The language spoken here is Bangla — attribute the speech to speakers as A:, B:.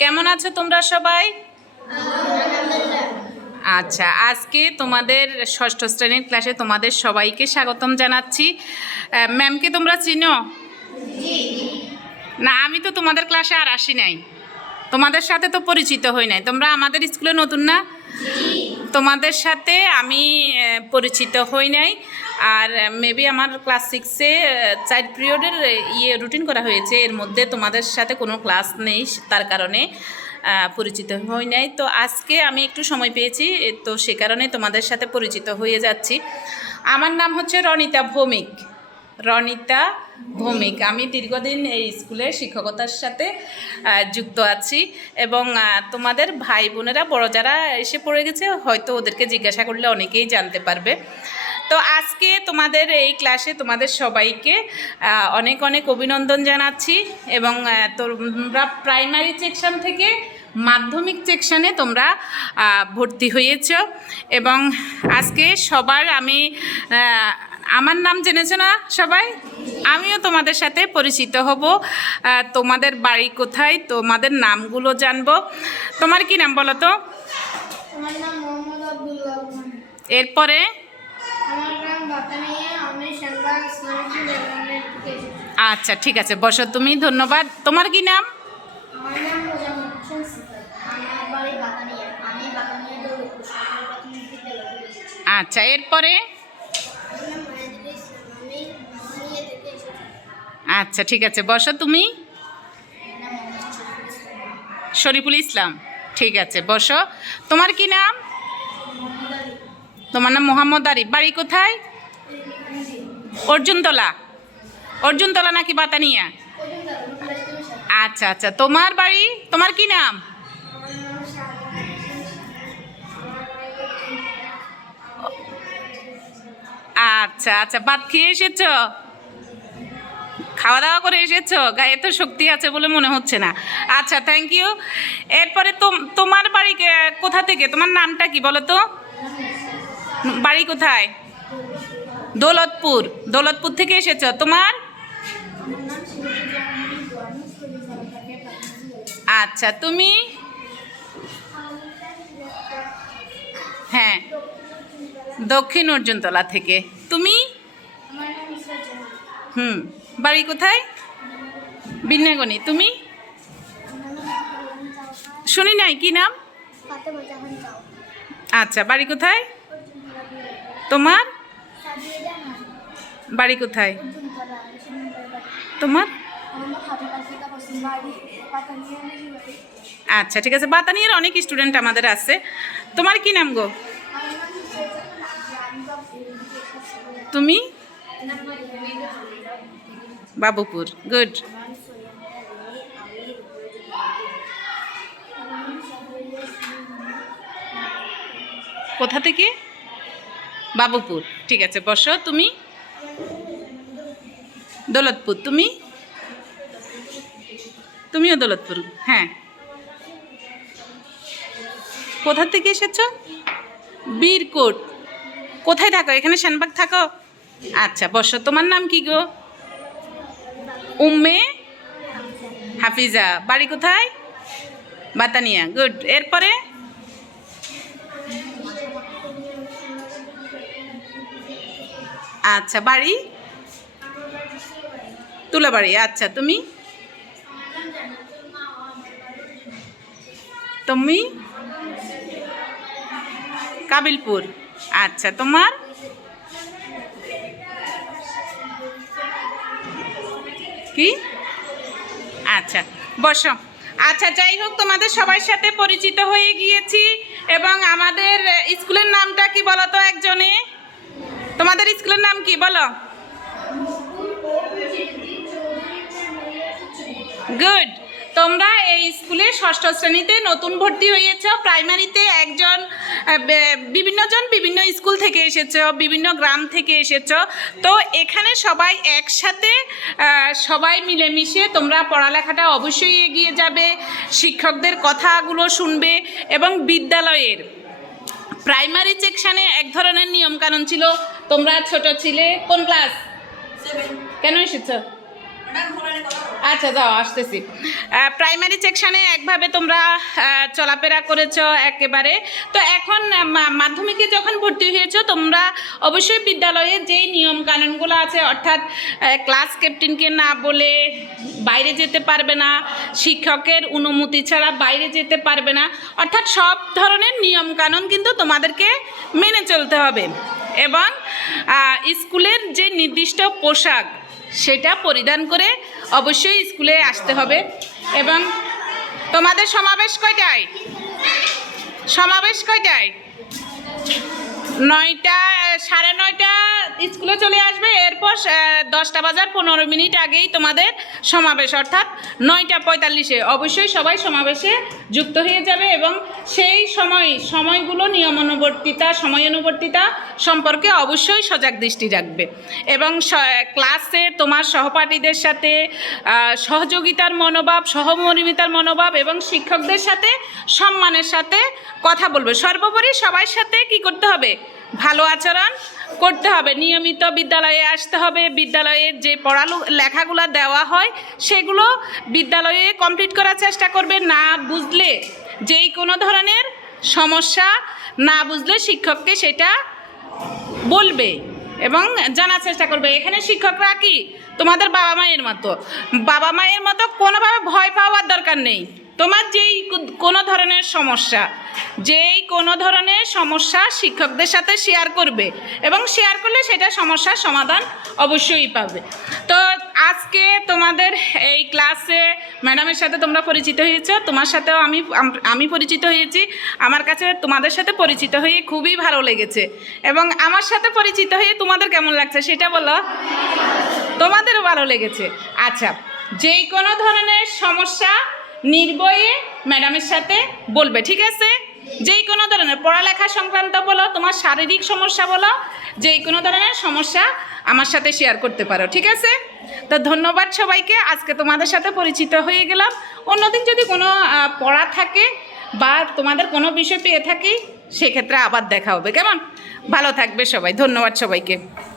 A: কেমন আছো তোমরা সবাই? আচ্ছা আজকে তোমাদের ষষ্ঠ শ্রেণির ক্লাসে তোমাদের সবাইকে স্বাগতম জানাচ্ছি। ম্যামকে তোমরা চিনো? না, আমি তো তোমাদের ক্লাসে আর আসি নাই। তোমাদের সাথে তো পরিচিত হই নাই। তোমরা আমাদের স্কুলে নতুন না? তোমাদের সাথে আমি পরিচিত হই নাই। আর মেবি আমার ক্লাস সিক্সে চাইল্ড পিরিয়ডের ইয়ে রুটিন করা হয়েছে। এর মধ্যে তোমাদের সাথে কোনো ক্লাস নেই তার কারণে পরিচিত হই নাই। তো আজকে আমি একটু সময় পেয়েছি তো সে কারণে তোমাদের সাথে পরিচিত হয়ে যাচ্ছি। আমার নাম হচ্ছে রনিতা ভৌমিক। রনিতা ভৌমিক। আমি দীর্ঘদিন এই স্কুলে শিক্ষকতার সাথে যুক্ত আছি এবং তোমাদের ভাই বোনেরা, বড় যারা এসে পড়ে গেছে, হয়তো ওদেরকে জিজ্ঞাসা করলে অনেকেই জানতে পারবে। তো আজকে তোমাদের এই ক্লাসে তোমাদের সবাইকে অনেক অনেক অভিনন্দন জানাচ্ছি এবং তোমরা প্রাইমারি সেকশন থেকে মাধ্যমিক সেকশনে তোমরা ভর্তি হয়েছ এবং আজকে সবার আমি আমার নাম জেনেছো না সবাই? আমিও তোমাদের সাথে পরিচিত হব। তোমাদের বাড়ি কোথায়? তোমাদের নামগুলো জানব। তোমার কি নাম বলো তো? এরপরে? আচ্ছা ঠিক আছে বসো তুমি ধন্যবাদ। তোমার কি নাম? আচ্ছা এরপরে? আচ্ছা ঠিক আছে বসো তুমি।
B: শরীফুল ইসলাম
A: ঠিক আছে বসো। তোমার কি নাম? তোমার নাম মোহাম্মদ আরিফ। বাড়ি কোথায়? অর্জুনতলা। অর্জুনতলা নাকি বাতানিয়া? আচ্ছা আচ্ছা। তোমার বাড়ি? তোমার কি নাম? আচ্ছা আচ্ছা। ভাত খেয়ে এসেছ? খাওয়া দাওয়া করে এসেছ? গায়ে তো শক্তি আছে বলে মনে হচ্ছে না। আচ্ছা থ্যাংক ইউ এরপরে তোম- তোমার বাড়ি কোথা থেকে? তোমার নামটা কি বলো তো? বাড়ি কোথায়? দৌলতপুর। দৌলতপুর থেকে এসেছ। তোমার? আচ্ছা তুমি? হ্যাঁ। দক্ষিণ অর্জুনতলা থেকে। তুমি? হুম। বাড়ি কোথায়? বিন্যাগনি। তুমি? শুনি নাই কি নাম? আচ্ছা বাড়ি কোথায়? তোমার? বাড়ি কোথায়? তোমার? আচ্ছা ঠিক আছে বাতানিয়ার অনেক স্টুডেন্ট আমাদের আছে। তোমার কি নাম গো? তুমি? বাবুপুর গুড কোথা থেকে? বাবুপুর। ঠিক আছে, বসো। তুমি? দৌলতপুর। তুমি? তুমিও দৌলতপুর। হ্যাঁ। কোথা থেকে এসেছ? বীরকোট। কোথায় থাকো? এখানে শানবাগ থাকো? আচ্ছা বসো। তোমার নাম কি গো? উম্মে? হাফিজা। বাড়ি কোথায়? বাতানিয়া। গুড। এরপরে? আচ্ছা বাড়ি? তুলাবাড়ি আচ্ছা তুমি? তুমি? কাবিলপুর আচ্ছা তোমার? কি? আচ্ছা বসো। আচ্ছা যাই হোক, তোমাদের সবার সাথে পরিচিত হয়ে গিয়েছি এবং আমাদের স্কুলের নামটা কি বলো তো একজনে? তোমাদের স্কুলের নাম কি, বলো? গুড তোমরা এই স্কুলে ষষ্ঠ শ্রেণীতে নতুন ভর্তি হয়েছ। প্রাইমারিতে একজন বিভিন্নজন বিভিন্ন স্কুল থেকে এসেছ, বিভিন্ন গ্রাম থেকে এসেছ। তো এখানে সবাই একসাথে সবাই মিলেমিশে তোমরা পড়ালেখাটা অবশ্যই এগিয়ে যাবে, শিক্ষকদের কথাগুলো শুনবে এবং বিদ্যালয়ের। প্রাইমারি সেকশনে এক ধরনের নিয়মকানুন ছিল তোমরা ছোট ছিলে? কোন ক্লাস? কেন এসেছ? আচ্ছা যাও আসতেছি। প্রাইমারি সেকশনে একভাবে তোমরা চলাফেরা করেছ একেবারে। তো এখন মাধ্যমিকে যখন ভর্তি হয়েছো তোমরা অবশ্যই বিদ্যালয়ে যেই নিয়ম কানুনগুলো আছে অর্থাৎ ক্লাস ক্যাপ্টেনকে না বলে বাইরে যেতে পারবে না শিক্ষকের অনুমতি ছাড়া বাইরে যেতে পারবে না অর্থাৎ সব ধরনের নিয়ম কানুন কিন্তু তোমাদেরকে মেনে চলতে হবে। এবং স্কুলের যে নির্দিষ্ট পোশাক, সেটা পরিধান করে অবশ্যই স্কুলে আসতে হবে। এবং তোমাদের সমাবেশ কয়টায়? সমাবেশ কয়টায়? নয়টা, সাড়ে নয়টা স্কুলে চলে আসবে, এরপর দশটা বাজার পনেরো মিনিট আগেই তোমাদের সমাবেশ, অর্থাৎ নয়টা পঁয়তাল্লিশে। অবশ্যই সবাই সমাবেশে যুক্ত হয়ে যাবে এবং সেই সময়, সময়গুলো নিয়মানুবর্তিতা, সময়ানুবর্তিতা সম্পর্কে অবশ্যই সজাগ দৃষ্টি রাখবে। এবং ক্লাসে তোমার সহপাঠীদের সাথে সহযোগিতার মনোভাব, সহমর্মিতার মনোভাব এবং শিক্ষকদের সাথে সম্মানের সাথে কথা বলবে। সর্বোপরি সবার সাথে কি করতে হবে? ভালো আচরণ করতে হবে। নিয়মিত বিদ্যালয়ে আসতে হবে। বিদ্যালয়ের যে পড়ালো, লেখাগুলো দেওয়া হয়, সেগুলো বিদ্যালয়ে কমপ্লিট করার চেষ্টা করবে না বুঝলে যেই কোনো ধরনের সমস্যা, না বুঝলে শিক্ষককে সেটা বলবে। এবং জানার চেষ্টা করবে, এখানে শিক্ষকরা কি? তোমাদের বাবা মায়ের মতো। বাবা মায়ের মতো কোনোভাবে ভয় পাওয়ার দরকার নেই। তোমার যেই কোনো ধরনের সমস্যা, যেই কোনো ধরনের সমস্যা শিক্ষকদের সাথে শেয়ার করবে এবং শেয়ার করলে সেটা সমস্যার সমাধান অবশ্যই পাবে। তো আজকে তোমাদের এই ক্লাসে ম্যাডামের সাথে তোমরা পরিচিত হয়েছ, তোমার সাথেও আমি আমি পরিচিত হয়েছি। আমার কাছে তোমাদের সাথে পরিচিত হয়ে খুবই ভালো লেগেছে। এবং আমার সাথে পরিচিত হয়ে তোমাদের কেমন লাগছে সেটা বলো। তোমাদেরও ভালো লেগেছে। আচ্ছা যে কোনো ধরনের সমস্যা নির্ভয়ে ম্যাডামের সাথে বলবে, ঠিক আছে? যেই কোনো ধরনের পড়ালেখা সংক্রান্ত বলো, তোমার শারীরিক সমস্যা বলো যেই কোনো ধরনের সমস্যা আমার সাথে শেয়ার করতে পারো, ঠিক আছে? তো ধন্যবাদ সবাইকে, আজকে তোমাদের সাথে পরিচিত হয়ে গেলাম। অন্যদিন যদি কোনো পড়া থাকে বা তোমাদের কোনো বিষয় পেয়ে থাকি, সেক্ষেত্রে আবার দেখা হবে, কেমন? ভালো থাকবে সবাই, ধন্যবাদ সবাইকে।